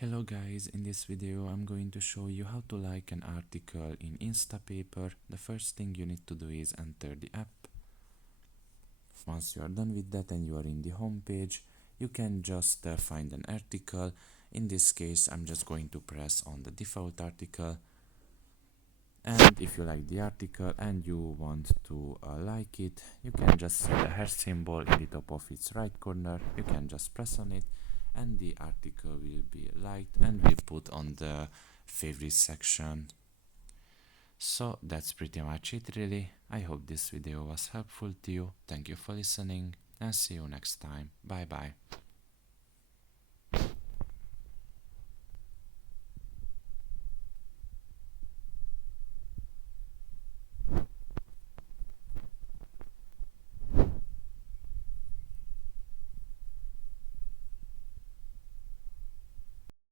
Hello guys, in this video I'm going to show you how to like an article in Instapaper. The first thing you need to do is enter the app. Once you are done with that and you are in the home page, you can just find an article. In this case I'm just going to press on the default article, and if you like the article and you want to like it, you can just see the hash symbol in the top of its right corner. You can just press on it and the article will be liked and will put on the favorite section. So that's pretty much it really. I hope this video was helpful to you. Thank you for listening and see you next time. Bye bye.